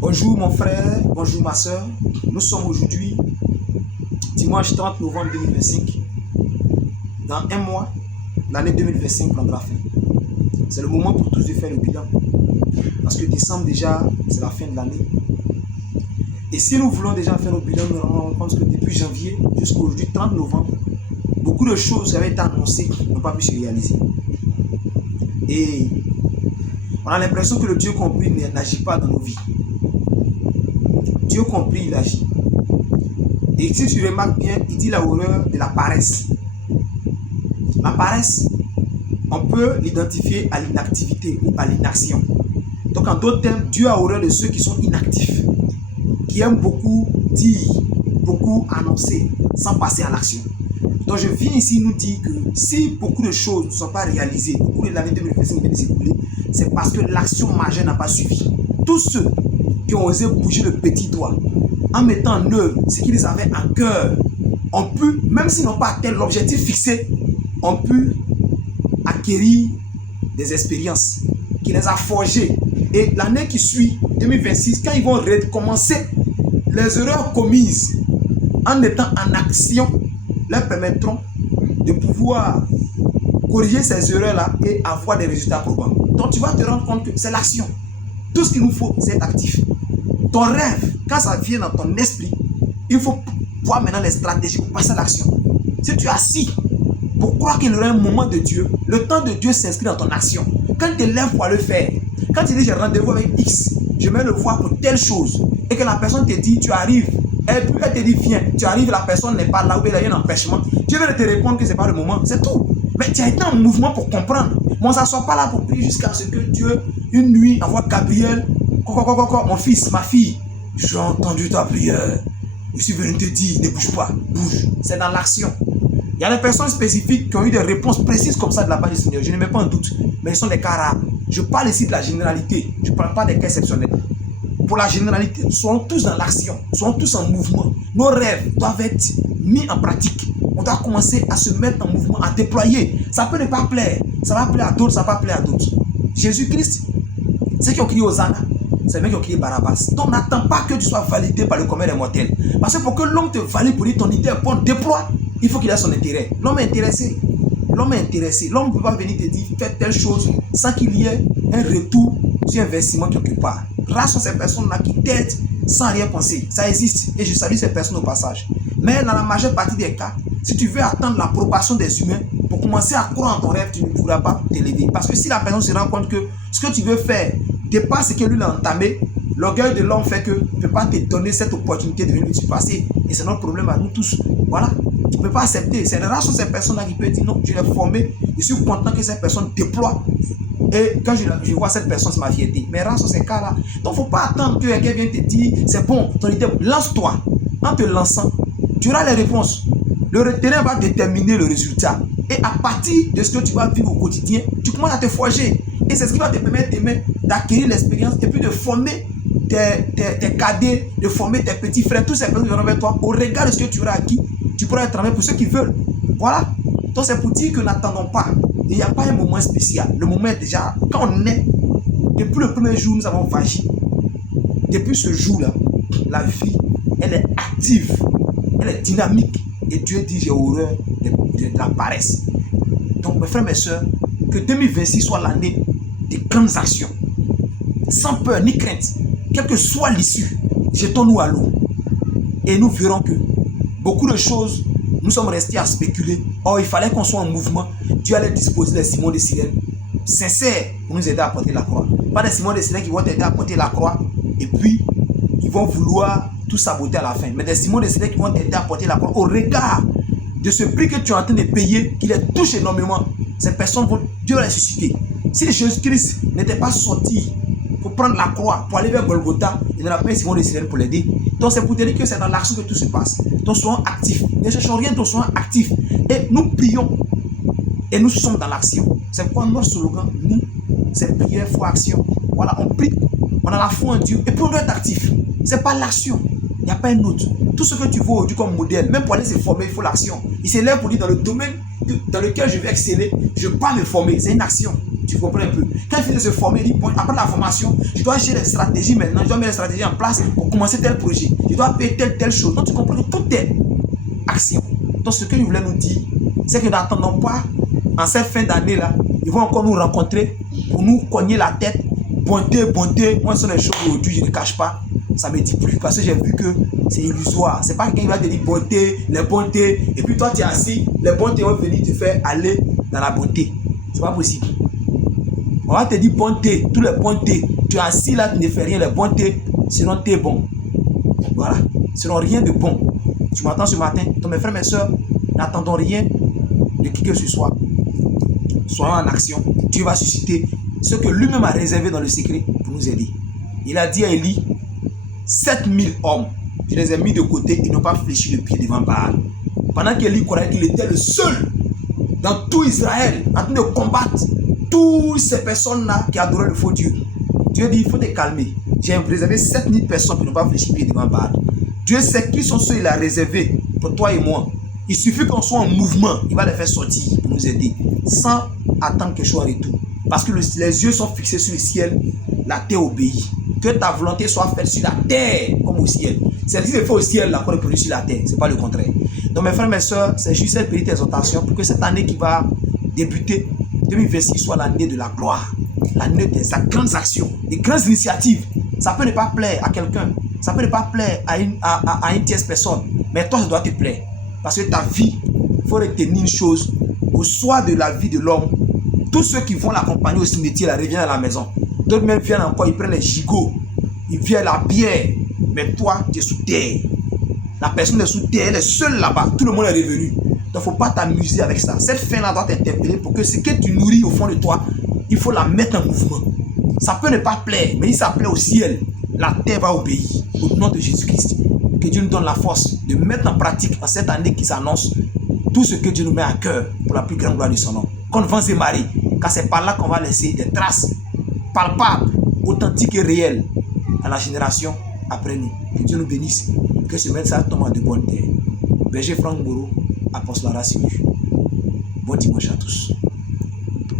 Bonjour mon frère, bonjour ma soeur. Nous sommes aujourd'hui, dimanche 30 novembre 2025. Dans un mois, l'année 2025 prendra fin. C'est le moment pour tous de faire le bilan. Parce que décembre déjà, c'est la fin de l'année. Et si nous voulons déjà faire le bilan, nous nous rendons compte que depuis janvier jusqu'à aujourd'hui, 30 novembre, beaucoup de choses qui avaient été annoncées n'ont pas pu se réaliser. Et on a l'impression que le Dieu compris n'agit pas dans nos vies. Dieu compris, il agit. Et si tu remarques bien, il dit la horreur de la paresse. La paresse, on peut l'identifier à l'inactivité ou à l'inaction. Donc en d'autres termes, Dieu a horreur de ceux qui sont inactifs, qui aiment beaucoup dire, beaucoup annoncer, sans passer à l'action. Donc je viens ici nous dire que si beaucoup de choses ne sont pas réalisées au cours de l'année 2025 vient de s'écouler, c'est parce que l'action majeure n'a pas suffi. Tous ceux qui ont osé bouger le petit doigt en mettant en œuvre ce qu'ils avaient en cœur ont pu, même s'ils n'ont pas atteint l'objectif fixé, ont pu acquérir des expériences qui les a forgées. Et l'année qui suit, 2026, quand ils vont recommencer, les erreurs commises en étant en action leur permettront de pouvoir corriger ces erreurs-là et avoir des résultats probants. Donc tu vas te rendre compte que c'est l'action. Tout ce qu'il nous faut, c'est être actif. Ton rêve, quand ça vient dans ton esprit, il faut voir maintenant les stratégies pour passer à l'action. Si tu es assis pour croire qu'il y aura un moment de Dieu, le temps de Dieu s'inscrit dans ton action. Quand tu te lèves pour le faire, quand tu dis j'ai rendez-vous avec X, je vais le voir pour telle chose, et que la personne te dit tu arrives, elle te dit viens, tu arrives, la personne n'est pas là où il y a un empêchement, Dieu va te répondre que ce n'est pas le moment, c'est tout. Mais tu as été en mouvement pour comprendre. Mais on ne s'assoit pas là pour prier jusqu'à ce que Dieu, une nuit, envoie Gabriel, mon fils, ma fille, j'ai entendu ta prière. Je suis venu te dire, ne bouge pas, bouge. C'est dans l'action. Il y a des personnes spécifiques qui ont eu des réponses précises comme ça de la part du Seigneur. Je ne mets pas en doute, mais ce sont des cas rares. Je parle ici de la généralité. Je ne parle pas des cas exceptionnels. Pour la généralité, nous sommes tous dans l'action. Nous sommes tous en mouvement. Nos rêves doivent être mis en pratique. On doit commencer à se mettre en mouvement, à déployer. Ça peut ne pas plaire. Ça va plaire à d'autres, ça va pas plaire à d'autres. Jésus-Christ, ceux qui ont crié Hosanna, c'est eux qui ont crié Barabbas. Donc n'attends pas que tu sois validé par le commun des mortels. Parce que pour que l'homme te valide pour dire ton idée est bonne, déploie, il faut qu'il ait son intérêt. L'homme est intéressé. L'homme est intéressé. L'homme ne peut pas venir te dire fais telle chose sans qu'il y ait un retour sur investissement quelque part. Rares sont ces personnes-là qui t'aident sans rien penser. Ça existe et je salue ces personnes au passage. Mais dans la majeure partie des cas, si tu veux attendre l'approbation des humains pour commencer à croire en ton rêve, tu ne pourras pas t'élever. Parce que si la personne se rend compte que ce que tu veux faire dépasse ce que lui a entamé, l'orgueil de l'homme fait que ne peut pas te donner cette opportunité de venir lui surpasser. Et c'est notre problème à nous tous. Voilà. Tu ne peux pas accepter. C'est rare sur ces personnes-là qui peuvent dire non, je l'ai formé. Je suis content que cette personne déploie. Et quand je vois cette personne, c'est ma fierté. Mais rare sur ces cas-là. Donc, il ne faut pas attendre que quelqu'un vienne te dire c'est bon, ton idée, lance-toi. En te lançant, tu auras les réponses. Le terrain va déterminer le résultat. Et à partir de ce que tu vas vivre au quotidien, tu commences à te forger. Et c'est ce qui va te permettre d'acquérir l'expérience et puis de former tes cadets, de former tes petits frères, tous ces personnes qui viendront vers toi. Au regard de ce que tu auras acquis, tu pourras travailler pour ceux qui veulent. Voilà. Donc c'est pour dire que n'attendons pas. Il n'y a pas un moment spécial. Le moment est déjà, quand on est, depuis le premier jour, nous avons vagi. Depuis ce jour-là, la vie, elle est active, elle est dynamique. Et Dieu dit, j'ai horreur de la paresse. Donc mes frères, mes soeurs, que 2026 soit l'année des grandes actions. Sans peur ni crainte, quelle que soit l'issue, jetons-nous à l'eau. Et nous verrons que beaucoup de choses, nous sommes restés à spéculer. Or, il fallait qu'on soit en mouvement. Dieu allait disposer les Simons de Cyrène sincères pour nous aider à porter la croix. Pas des Simons de Cyrène qui vont t'aider à porter la croix et puis ils vont vouloir tout saboter à la fin. Mais des Simons de Cyrène qui vont t'aider à porter la croix au regard de ce prix que tu es en train de payer, qui les touche énormément. Ces personnes vont, Dieu va les susciter. Si Jésus-Christ n'était pas sorti pour prendre la croix, pour aller vers Golgotha, il n'aura pas Simon de Cyrène pour l'aider. Donc c'est pour te dire que c'est dans l'action que tout se passe. Donc soyons actifs. Ne cherchons rien, donc soyons actifs. Et nous prions. Et nous sommes dans l'action. C'est quoi notre slogan? Nous, c'est prière, foi, action. Voilà, on prie. On a la foi en Dieu. Et puis on doit être actif. Ce n'est pas l'action. Il n'y a pas un autre. Tout ce que tu vois aujourd'hui comme modèle, même pour aller se former, il faut l'action. Il s'élève pour dire dans le domaine dans lequel je vais exceller, je ne vais pas me former. C'est une action. Tu comprends un peu? Quand il finit de se former, il dit, bon, après la formation, je dois acheter des stratégies maintenant, je dois mettre des stratégies en place pour commencer tel projet. Je dois payer telle chose. Donc tu comprends que tout est action. Donc ce que je voulais nous dire, c'est que n'attendons pas en cette fin d'année-là, ils vont encore nous rencontrer pour nous cogner la tête. Bonté, moi ce sont les choses aujourd'hui, je ne cache pas. Ça ne me dit plus parce que j'ai vu que c'est illusoire. C'est pas quelqu'un qui va te dire bonté, les bontés, et puis toi tu es assis, les bontés vont venir te faire aller dans la bonté. C'est pas possible. On va te dire bonté, tous les bontés. Tu es assis là, tu ne fais rien, les bontés, sinon tu es bon. Voilà, sinon rien de bon. Tu m'entends ce matin? Donc mes frères, mes soeurs, n'attendons rien de qui que ce soit. Soyons en action. Dieu va susciter ce que lui-même a réservé dans le secret pour nous aider. Il a dit à Élie, 7000 hommes, je les ai mis de côté, ils n'ont pas fléchi le pied devant Baal. Pendant qu'Élie croyait qu'il était le seul dans tout Israël en train de combattre toutes ces personnes-là qui adoraient le faux Dieu. Dieu dit, il faut te calmer. J'ai réservé 7000 personnes qui n'ont pas fléchi le pied devant Baal. Dieu sait qui sont ceux qu'il a réservés pour toi et moi. Il suffit qu'on soit en mouvement, il va les faire sortir pour nous aider, sans attendre quelque chose en retour. Parce que les yeux sont fixés sur le ciel, la terre obéit. Que ta volonté soit faite sur la terre comme au ciel. C'est ce qui se fait au ciel, là, qu'on est produit sur la terre. Ce n'est pas le contraire. Donc mes frères, mes soeurs, c'est juste cette petite exhortation pour que cette année qui va débuter, 2026, soit l'année de la gloire. L'année des grandes actions, des grandes initiatives. Ça peut ne pas plaire à quelqu'un. Ça peut ne pas plaire à une tierce personne. Mais toi, ça doit te plaire. Parce que ta vie, il faut retenir une chose. Au soir de la vie de l'homme, tous ceux qui vont l'accompagner au cimetière, là, reviennent à la maison. D'autres même viennent encore, ils prennent les gigots. Ils viennent la bière. Mais toi, tu es sous terre. La personne est sous terre, elle est seule là-bas. Tout le monde est revenu. Donc, il ne faut pas t'amuser avec ça. Cette fin-là doit t'interpeller pour que ce que tu nourris au fond de toi, il faut la mettre en mouvement. Ça peut ne pas plaire, mais si ça plaît au ciel, la terre va obéir. Au nom de Jésus-Christ. Que Dieu nous donne la force de mettre en pratique en cette année qui s'annonce tout ce que Dieu nous met à cœur pour la plus grande gloire de son nom. Qu'on vents et marées, car c'est par là qu'on va laisser des traces palpables, authentiques et réelles à la génération après nous. Que Dieu nous bénisse, que ce message tombe de bonne terre. Berger Franck Moreau, Apostolat Simu. Bon dimanche à tous.